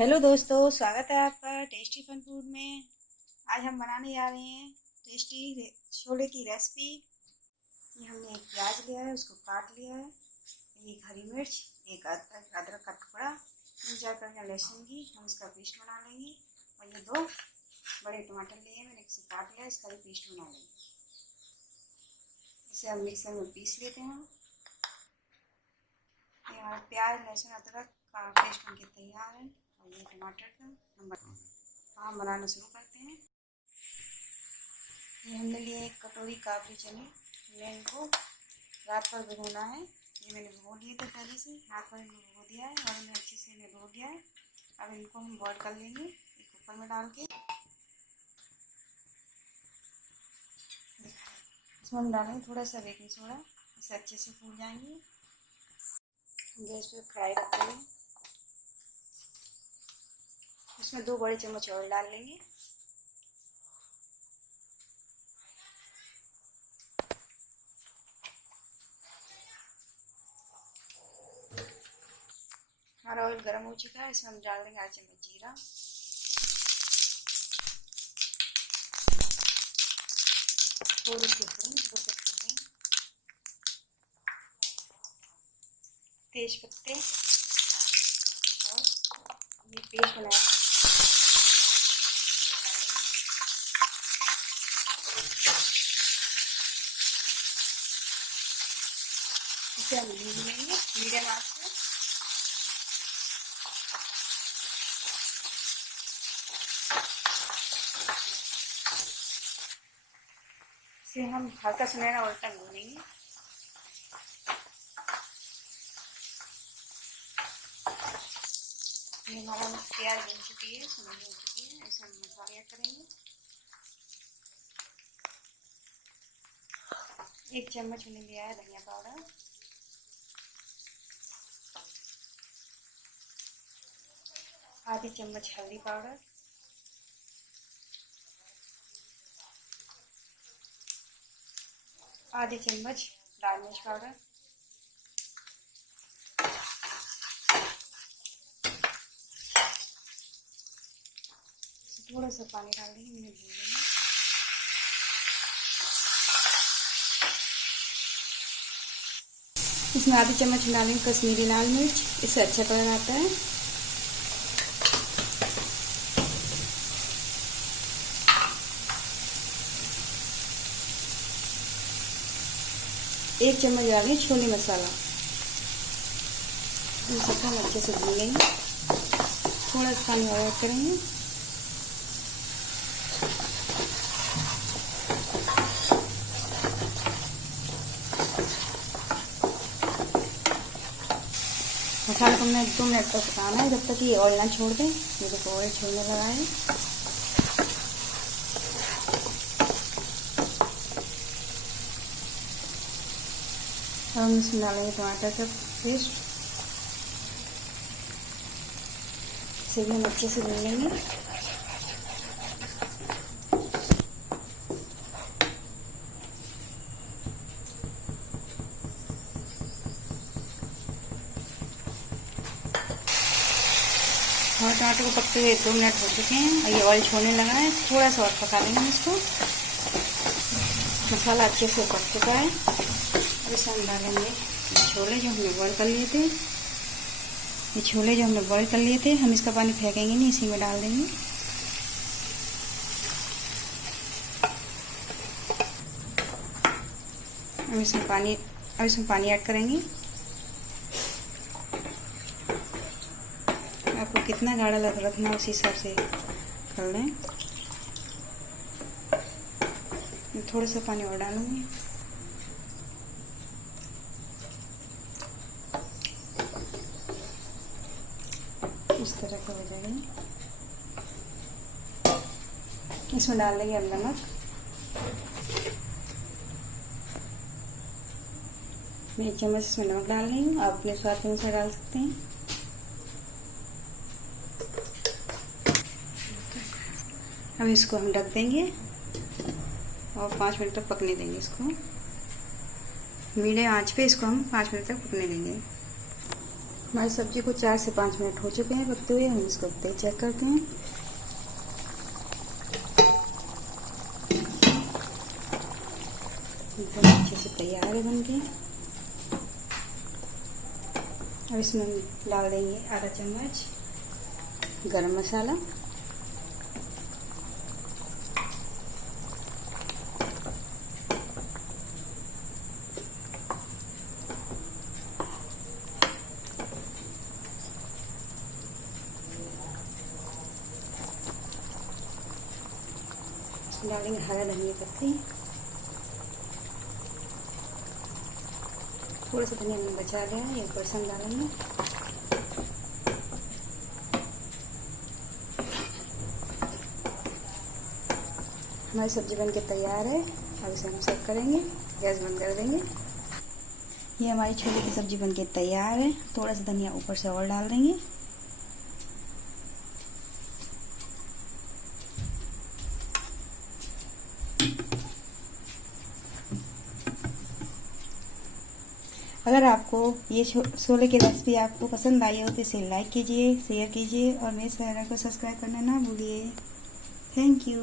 Hello दोस्तों, स्वागत है आपका टेस्टी फन फूड में। आज हम बनाने जा रहे हैं टेस्टी छोले की रेसिपी। ये हमने एक प्याज लिया है, उसको काट लिया है, एक हरी मिर्च, एक अदरक का टुकड़ा, 3-4 कलियां लहसुन की हम इसका पेस्ट बना लेंगे। और ये 2 बड़े टमाटर लिए हैं, मैंने इसे काट लिया, इसका भी पेस्ट बना लेंगे। इसे हम मिक्सर में पीस लेते हैं। यहाँ प्याज लहसुन अदरक का पेस्ट बनके तैयार है। और ये टमाटर का हम बनाना शुरू करते हैं। ये हमने लिए एक कटोरी काबुली चने, हमने इनको रात भर भिगोना है। ये मैंने भिगो लिए थे पहले से, रात भर इनको भिगो दिया है और मैंने अच्छे से इन्हें धो दिया है। अब इनको हम बॉईल कर लेंगे एक कुकर में डाल के। इसमें हम डालेंगे थोड़ा सा बेकिंग सोडा, इसे अच्छे से फूल जाएंगे। गैस पे फ्राई रख लेंगे। इसमें 2 बड़े चम्मच ऑयल डाल लेंगे। हमारा ऑयल गर्म हो चुका है, इसमें हम डाल देंगे 8 चम्मच जीरा, थोड़ी सी हींग, तेज पत्ते और ये पेस्ट बनाया था इसे हम भून लेंगे मीडियम आंच पे। इसे हम हल्का सुनहरा उल्टा भूनेंगे। ये हमारा प्याज बन चुकी है, सुनहरी हो चुकी है। इसे हम मसाले ऐड करेंगे। 1 चम्मच हमने लिया है धनिया पाउडर, आधी चम्मच हल्दी पाउडर, आधी चम्मच लाल मिर्च पाउडर, थोड़ा सा पानी डाल देंगे, मैंने भून लेंगे। इसमें आधी चम्मच डालेंगे कश्मीरी लाल मिर्च, इससे अच्छा कलर आता है। एक चम्मच डालेंगे छोले मसाला, इन सबको हम अच्छे से भून लेंगे। थोड़ा सा पानी और ऐड करेंगे। मसाले को हमने 2 मिनट तक पकाना है, जब तक ये ऑयल ना छोड़ दें। ये देखो ऑयल छोड़ने लगा है। अब हम इसमें डालेंगे टमाटर का पेस्ट, इसे भी हम अच्छे से भून लेंगे। और टमाटर को पकते हुए 2 मिनट हो चुके हैं और ये ऑयल छोड़ने लगा है। थोड़ा सा और पका लेंगे इसको। मसाला अच्छे से पक चुका है। अब इसमें हम डालेंगे छोले जो हमने बॉईल कर लिए थे। ये छोले जो हमने बॉईल कर लिए थे, हम इसका पानी फेंकेंगे नहीं, इसी में डाल देंगे। अब इसमें पानी ऐड करेंगे। आपको कितना गाढ़ा रखना उसी हिसाब से कर लें। थोड़ा सा पानी और डालूंगी। इस तरह का हो जाएगा। इसमें डाल देंगे अब नमक। मैं 1 चम्मच इसमें नमक डाल रही हूँ, आप अपने स्वाद के अनुसार डाल सकते हैं। अब इसको हम ढक देंगे और 5 मिनट तक पकने देंगे। इसको मीडियम आंच पे इसको हम 5 मिनट तक पकने देंगे। हमारी सब्जी को 4 से 5 मिनट हो चुके हैं पकते हुए। हम इसको तेल चेक करते हैं। एकदम अच्छे से तैयार है बनके। अब इसमें हम डाल देंगे आधा चम्मच गरम मसाला, डालेंगे हरा धनिया पत्ती, थोड़ा सा धनिया मैंने बचा लिया है, 1% डालेंगे। हमारी सब्जी बनके तैयार है। अब इसे हम सर्व करेंगे। गैस बंद कर देंगे। ये हमारी छोले की सब्जी बनके तैयार है। थोड़ा सा धनिया ऊपर से और डाल देंगे। अगर आपको ये छोले की रेसिपी आपको पसंद आई हो तो इसे लाइक कीजिए, शेयर कीजिए और मेरे चैनल को सब्सक्राइब करना ना भूलिए। Thank you.